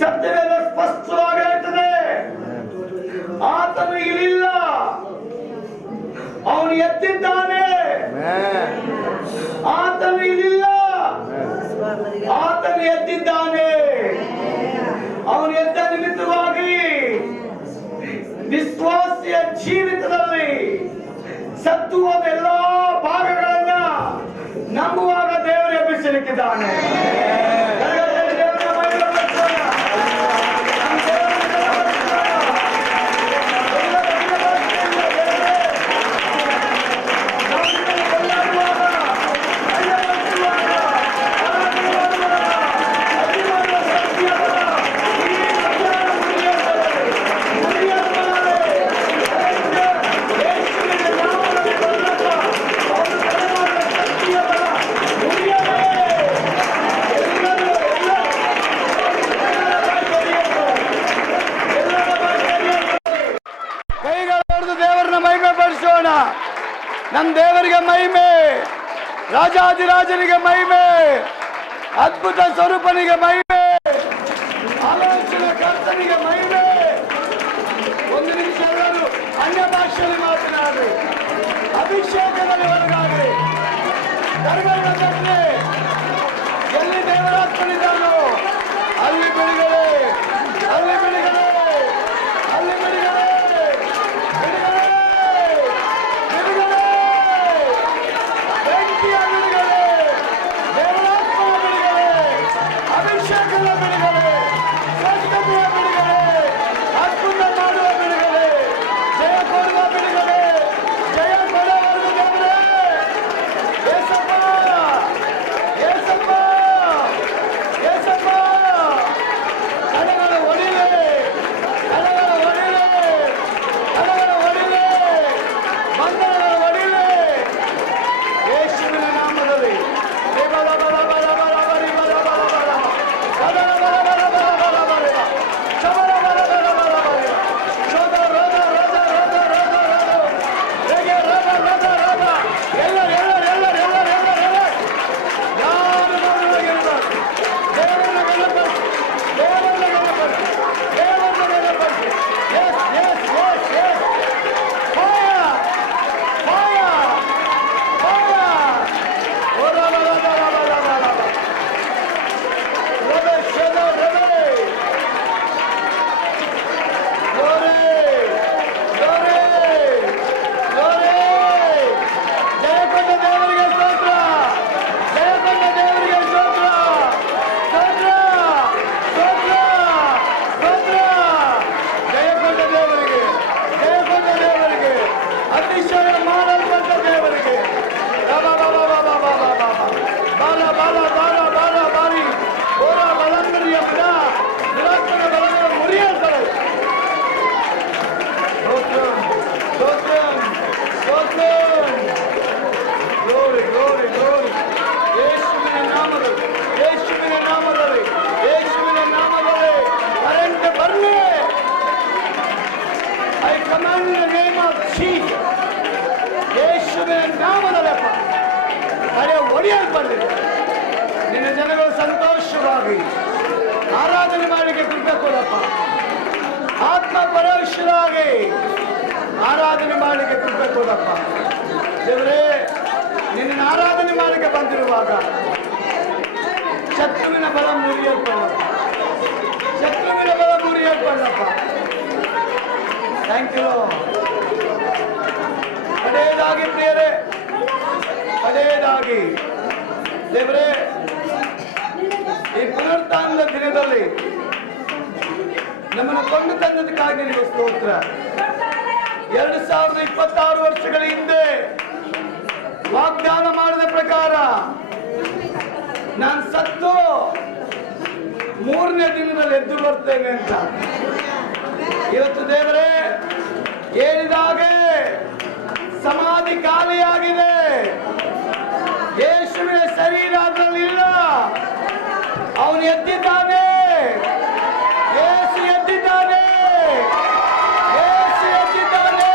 ಸತ್ಯವೇದ ಸ್ಪಷ್ಟವಾಗಿ ಹೇಳ್ತದೆ, ಆತನು ಇಲ್ಲಿಲ್ಲ, ಅವನು ಎತ್ತಿದ್ದಾನೆ. ಆತನು ಇಲ್ಲಿಲ್ಲ, ಆತನು ಎತ್ತಿದ್ದಾನೆ. ಅವನು ಎದ್ದ ನಿಮಿತ್ತವಾಗಿ ವಿಶ್ವಾಸಿಯ ಜೀವಿತದಲ್ಲಿ ಸತ್ತು ಹೋದ ಎಲ್ಲಾ ಭಾಗಗಳನ್ನ ನಂಬುವಾಗ ದೇವರು ಎಬ್ಬಿಸಲಿಕ್ಕಿದ್ದಾನೆ. ನಮ್ಮ ದೇವರಿಗೆ ಮಹಿಮೆ, ರಾಜಾಧಿರಾಜನಿಗೆ ಮಹಿಮೆ, ಅದ್ಭುತ ಸ್ವರೂಪನಿಗೆ ಮಹಿಮೆ, ಆಲೋಚನೆ ಕರ್ತನಿಗೆ ಮಹಿಮೆ. ಒಂದು ನಿಮಿಷ ಎಲ್ಲರೂ ಅನ್ಯ ಭಾಷೆಯಲ್ಲಿ ಮಾತನಾಡಿ, ಅಭಿಷೇಕದಲ್ಲಿ ಹೊರಗಾಗ್ರಿ. ಎಲ್ಲಿ ದೇವರಾತ್ಮನಿದ್ದಾನೋ ಅಲ್ಲಿ ಬಿಡುಗಡೆ, ಅಲ್ಲಿ ಬಿಡುಗಡೆ, ಅಲ್ಲಿ ಬಿಡುಗಡೆ, ಬಿಡುಗಡೆ, ಬಿಡುಗಡೆ, ಬೆಂಕಿಯ ಬಿಡುಗಡೆ, ದೇವರಾತ್ಮನ ಬಿಡುಗಡೆ, ಅಭಿಷೇಕದ ಬಿಡುಗಡೆ, ಸ್ವಚ್ಛತೆಯ ಬಿಡುಗಡೆ, ಅದ್ಭುತ ಮಾಡುವ ಬಿಡುಗಡೆ, ಜಯ ಕೊಡುವ ಬಿಡುಗಡೆ, ಜಯ ಕೊಡುವ ದೇವರೇ. ಏಸಪ್ಪ, ಏಸಪ್ಪ, ಏಸಪ್ಪ, ಕಣಗಳ ಹೊಡಿಲೆ, ಕಣಗಳ ಹೊಡಿಲೆ, ಕಣಗಳ ಹೊಡಿಲೆ, ಬಂಧನಗಳ ಹೊಡಿಲೆ, ಯೇಸುವಿನ ನಾಮದಲ್ಲಿ. ಬಲ ಬಲ ಬಲ ಬಲ ಬರಿ ಬಲ ಬಲ ಬಲ ಬಲ ಬಲ ಬಲ ಬಲ ಬಲ ಬಲ ಶಬರ ಬಲ ಬಲ ಬಲ ಬಲ ಶೋಧ ರೋಧ ರೋಧ ರೋಧ ರೋಧ ರೋಧ ಹೇಗೆ ರೋಧ ರೋಧ ರೋಧ ಎಲ್ಲ ಎಲ್ಲ ಎಲ್ಲ ಎಲ್ಲ ಎಲ್ಲ ಎಲ್ಲ ಯಾರು ಗೆಲ್ಲಬಾರ್ದು, ದೇವರನ್ನ ಗೆಲ್ಲಬಾರ್ದು, ದೇವರನ್ನ ಗೆಲ್ಲಬಾರ್ದು, ದೇವರನ್ನ ಗೆಲ್ಲಬಾರ್ದು. Yes yes yes yes fire fire fire ಓ ಬಲ ಬಲ ಬಲ ಬಲ ಬಲ ರಬೆ ಶೇದ ರಬೆ glory glory glory. ಜಯಕೊಂಡ ದೇವರಿಗೆ ಸ್ತೋತ್ರ, ಜಯಕೊಂಡ ದೇವರಿಗೆ ಸ್ತೋತ್ರ, ಸ್ತೋತ್ರ, ಸ್ತೋತ್ರ, ಸ್ತೋತ್ರ. ಜಯಕೊಂಡ ದೇವರಿಗೆ, ಜಯಕೊಂಡ ದೇವರಿಗೆ, ಅತಿಶಯ ಮಾಡಲ್ಪಟ್ಟ ದೇವರಿಗೆ. ಬಲ ಬಲ ಬಲ ಬಲ ಬಲ ಬಲ ಬಲ ಬಲ ಬಾರಿ ಓರ ಬಲಂದರಿಯ ಬಿಡ ನಿರಾತ್ಮಕ ಬಲಗಳ ಮುರಿಯಲ್ತಾರೆ. Stotram, Stotram, Stotram. Glory, glory, glory. ಯೇಸುವಿನ ನಾಮದಲ್ಲಿ, ಯೇಸುವಿನ ನಾಮದಲ್ಲಿ, ಯೇಸುವಿನ ನಾಮದಲ್ಲಿ ಕರೆಂಟ್ ಬರಲಿ. I command in the name of Jesus. ಯೇಸುವಿನ ನಾಮದಲ್ಲಪ್ಪ ಕರೆ ಒಡೆಯಲ್ಪಡಲಿ. ನಿನ್ನ ಜನಗಳು ಸಂತೋಷವಾಗಿ ಆರಾಧನೆ ಮಾಡಲಿಕ್ಕೆ ಕೃಪೆ ಕೊಡಪ್ಪ. ಆತ್ಮ ಪರವಶರಾಗಿ ಆರಾಧನೆ ಮಾಡಲಿಕ್ಕೆ ಕೃಪೆ ಕೊಡಪ್ಪ. ದೇವರೇ, ನಿನ್ನ ಆರಾಧನೆ ಮಾಡಲಿಕ್ಕೆ ಬಂದಿರುವಾಗ ಶತ್ರುವಿನ ಬಲ ಮುರಿಯಲ್ಪಡಪ್ಪ, ಶತ್ರುವಿನ ಬಲ ಮುರಿಯಲ್ಪಡಪ್ಪ. Thank you. ಕಡೆಯದಾಗಿ ಪ್ರಿಯರೇ, ಕಡೆಯದಾಗಿ ದೇವರೇ, ಈ ಪುನರುತ್ಥಾನದ ದಿನದಲ್ಲಿ ನಮ್ಮನ್ನು ಕೊಂಡು ತಂದದಕ್ಕಾಗಿ ನಿಮಗೆ ಸ್ತೋತ್ರ. 2026 ವರ್ಷಗಳ ಹಿಂದೆ ವಾಗ್ದಾನ ಮಾಡಿದ ಪ್ರಕಾರ ನಾನು ಸತ್ತು 3ನೇ ದಿನದಲ್ಲಿ ಎದ್ದು ಬರ್ತೇನೆ ಅಂತ ಇವತ್ತು ದೇವರೇ ಹೇಳಿದಾಗೆ ಸಮಾಧಿ ಖಾಲಿಯಾಗಿದೆ. ಯೇಸುವಿನ ಶರೀರ ಅದರಲ್ಲಿ ಇಲ್ಲ, ಅವನು ಎದ್ದಿದ್ದಾನೆ. ಯೇಸು ಎದ್ದಿದ್ದಾನೆ, ಯೇಸು ಎದ್ದಿದ್ದಾನೆ,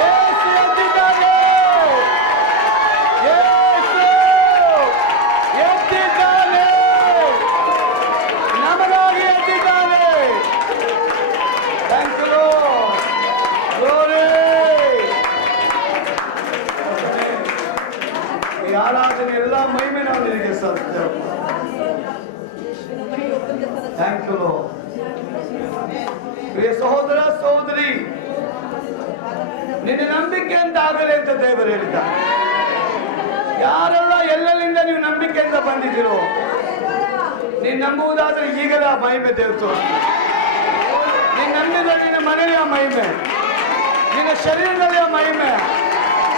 ಯೇಸು ಎದ್ದಿದ್ದಾನೆ, ಯೇಸು ಎದ್ದಿದ್ದಾನೆ. ನಮಗಾಗಿ ಥ್ಯಾಂಕ್ ಯು ಲೋ. ಪ್ರಿಯ ಸಹೋದರ ಸಹೋದರಿ, ನಿನ್ನ ನಂಬಿಕೆಯಿಂದ ಆಗಲಿ ಅಂತ ದೇವರು ಹೇಳಿದ್ದಾರೆ. ಯಾರೆಲ್ಲ ಎಲ್ಲೆಲ್ಲಿಂದ ನೀವು ನಂಬಿಕೆಯಿಂದ ಬಂದಿದ್ದೀರೋ, ನೀನು ನಂಬುವುದಾದ್ರೆ ಈಗಲೇ ಆ ಮಹಿಮೆ ದೇವರು ತೋರಿಸ್ತಾರೆ. ನೀನು ನಂಬಿದ್ರೆ ನಿನ್ನ ಮನೆಯ ಮಹಿಮೆ, ನಿನ್ನ ಶರೀರದಲ್ಲಿ ಆ ಮಹಿಮೆ,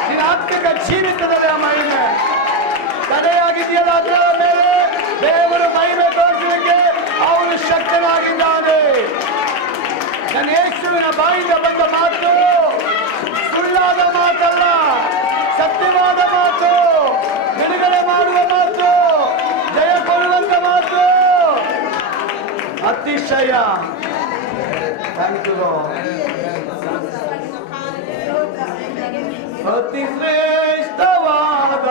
ನಿನ್ನ ಆತ್ಮಿಕ ಜೀವಿತದಲ್ಲಿ ಆ ಮಹಿಮೆ ತಡೆಯಾಗಿದೆಯಲ್ಲ, ಅದರ ಮೇಲೆ ದೇವರು ಮಹಿಮೆ ತೋರಿಸಲಿಕ್ಕೆ ಅವನು ಶಕ್ತನಾಗಿದ್ದಾನೆ. ನನ್ನ ಯೇಸುವಿನ ಬಾಯಿಂದ ಬಂದ ಮಾತು ಸುಳ್ಳಾದ ಮಾತಲ್ಲ, ಸತ್ಯವಾದ ಮಾತು, ಬಿಡುಗಡೆ ಮಾಡುವ ಮಾತು, ಜಯ ಕೊಡುವಂತ ಮಾತು. ಅತಿಶಯ ಥ್ಯಾಂಕ್ ಯು ಲಾರ್ಡ್. ಅತಿ ಶ್ರೇಷ್ಠವಾದ